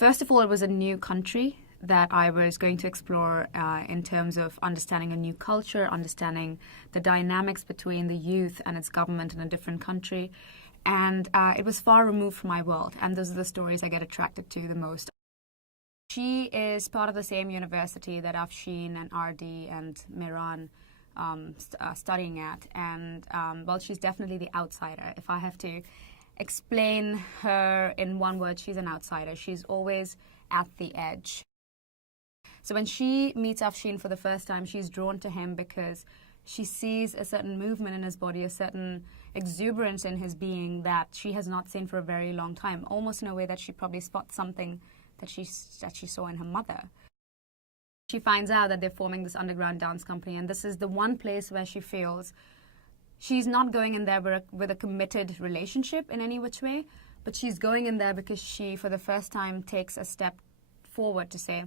First of all, it was a new country that I was going to explore in terms of understanding a new culture, understanding the dynamics between the youth and its government in a different country. And it was far removed from my world, and those are the stories I get attracted to the most. She is part of the same university that Afshin and Ardi and Miran studying at, and well, she's definitely the outsider. If I have to explain her in one word, she's an outsider. She's always at the edge. So when she meets Afshin for the first time, she's drawn to him because she sees a certain movement in his body, a certain exuberance in his being that she has not seen for a very long time, almost in a way that she probably spots something that she saw in her mother. She finds out that they're forming this underground dance company, and this is the one place where she feels she's not going in there with a committed relationship in any which way, but she's going in there because she, for the first time, takes a step forward to say,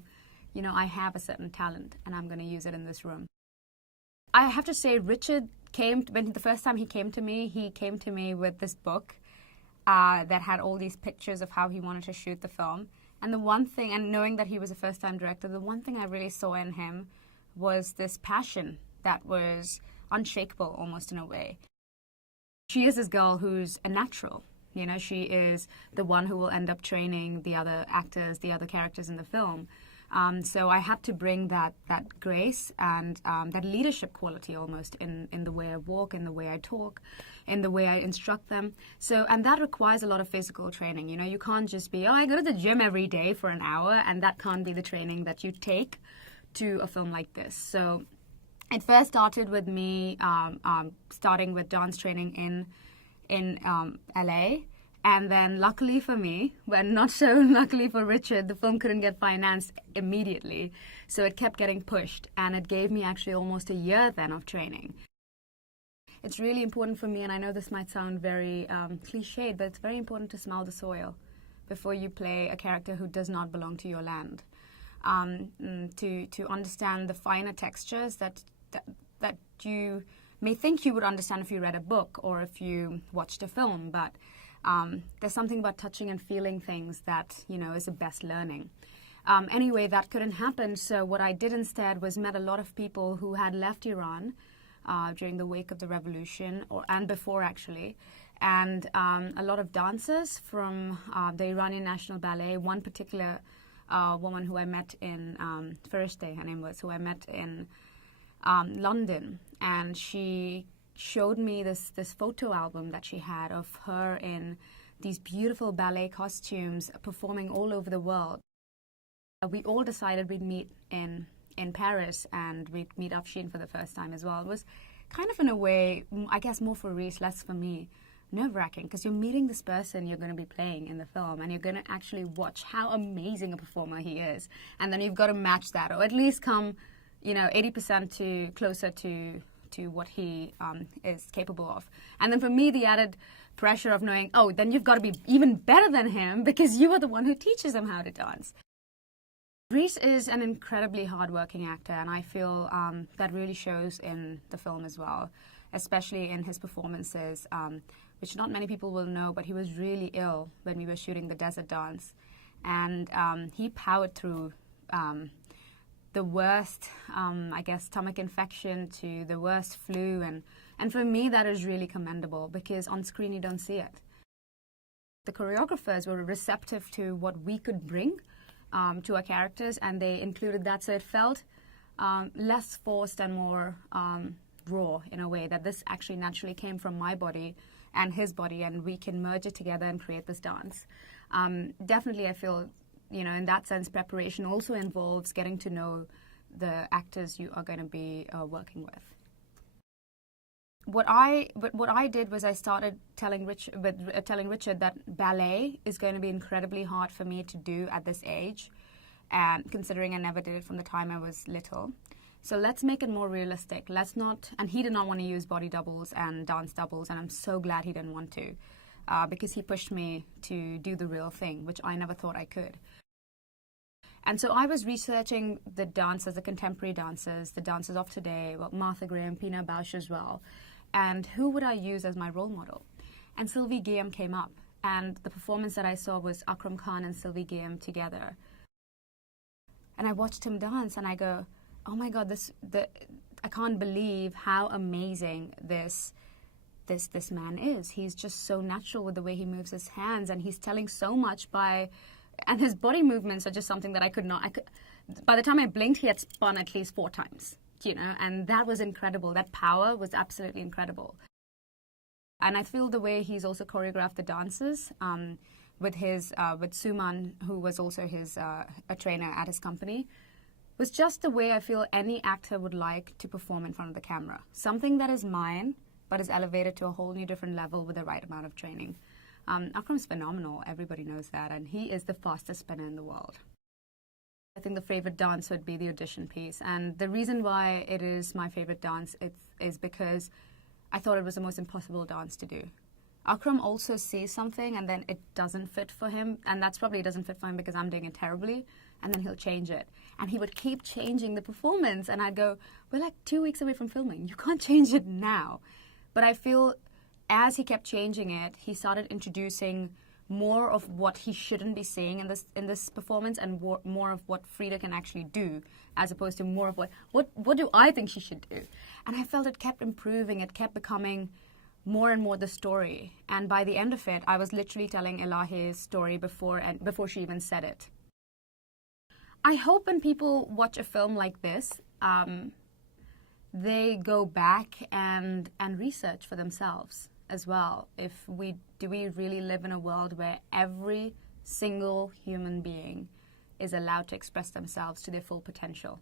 you know, I have a certain talent, and I'm going to use it in this room. I have to say, Richard when the first time he came to me with this book that had all these pictures of how he wanted to shoot the film. And the one thing, and knowing that he was a first-time director, the one thing I really saw in him was this passion that was unshakable almost in a way. She is this girl who's a natural. You know, she is the one who will end up training the other actors, the other characters in the film. So I had to bring that grace and that leadership quality almost in the way I walk, in the way I talk, in the way I instruct them. So, and that requires a lot of physical training. You know, you can't just be, oh, I go to the gym every day for an hour, and that can't be the training that you take to a film like this. So it first started with me starting with dance training in LA. And then luckily for me, but not so luckily for Richard, the film couldn't get financed immediately. So it kept getting pushed, and it gave me actually almost a year then of training. It's really important for me, and I know this might sound very cliched, but it's very important to smell the soil before you play a character who does not belong to your land. To understand the finer textures that you may think you would understand if you read a book or if you watched a film, but there's something about touching and feeling things that, you know, is the best learning. Anyway, that couldn't happen, so what I did instead was met a lot of people who had left Iran during the wake of the revolution, and before actually, and a lot of dancers from the Iranian National Ballet. One particular woman who I met in, Farishte, her name was, who I met in London, and she showed me this photo album that she had of her in these beautiful ballet costumes performing all over the world. We all decided we'd meet in Paris, and we'd meet Afshin for the first time as well. It was kind of, in a way, I guess more for Reese, less for me, nerve-wracking, because you're meeting this person you're going to be playing in the film, and you're going to actually watch how amazing a performer he is. And then you've got to match that, or at least come, you know, 80% closer to what he is capable of. And then for me, the added pressure of knowing, oh, then you've got to be even better than him because you are the one who teaches him how to dance. Reese is an incredibly hardworking actor, and I feel that really shows in the film as well, especially in his performances, which not many people will know, but he was really ill when we were shooting the desert dance. And he powered through the worst, I guess, stomach infection to the worst flu. And for me, that is really commendable because on screen you don't see it. The choreographers were receptive to what we could bring to our characters, and they included that. So it felt less forced and more raw in a way, that this actually naturally came from my body and his body, and we can merge it together and create this dance. Definitely, I feel, you know, in that sense, preparation also involves getting to know the actors you are going to be working with. What I did was I started telling Richard that ballet is going to be incredibly hard for me to do at this age, and considering I never did it from the time I was little. So let's make it more realistic. Let's not, and he did not want to use body doubles and dance doubles, and I'm so glad he didn't want to, because he pushed me to do the real thing, which I never thought I could. And so I was researching the dancers, the contemporary dancers, the dancers of today, well, Martha Graham, Pina Bausch as well, and who would I use as my role model? And Sylvie Guillaume came up. and the performance that I saw was Akram Khan and Sylvie Guillaume together. And I watched him dance, and I go, oh my God, I can't believe how amazing this man is. He's just so natural with the way he moves his hands, and he's telling so much and his body movements are just something that by the time I blinked, he had spun at least 4 times, and that was incredible. That power was absolutely incredible. And I feel the way he's also choreographed the dances with Suman, who was also a trainer at his company, was just the way I feel any actor would like to perform in front of the camera. Something that is mine, but is elevated to a whole new different level with the right amount of training. Akram's phenomenal, everybody knows that, and he is the fastest spinner in the world. I think the favorite dance would be the audition piece, and the reason why it is my favorite dance is because I thought it was the most impossible dance to do. Akram also sees something and then it doesn't fit for him, and that's probably doesn't fit for him because I'm doing it terribly, and then he'll change it. And he would keep changing the performance, and I'd go, we're like 2 weeks away from filming. You can't change it now. But I feel as he kept changing it, he started introducing more of what he shouldn't be seeing in this performance, and more of what Freida can actually do, as opposed to more of what do I think she should do. And I felt it kept improving. It kept becoming more and more the story. And by the end of it, I was literally telling Elahi's story before she even said it. I hope when people watch a film like this, they go back and research for themselves as well. Do we really live in a world where every single human being is allowed to express themselves to their full potential?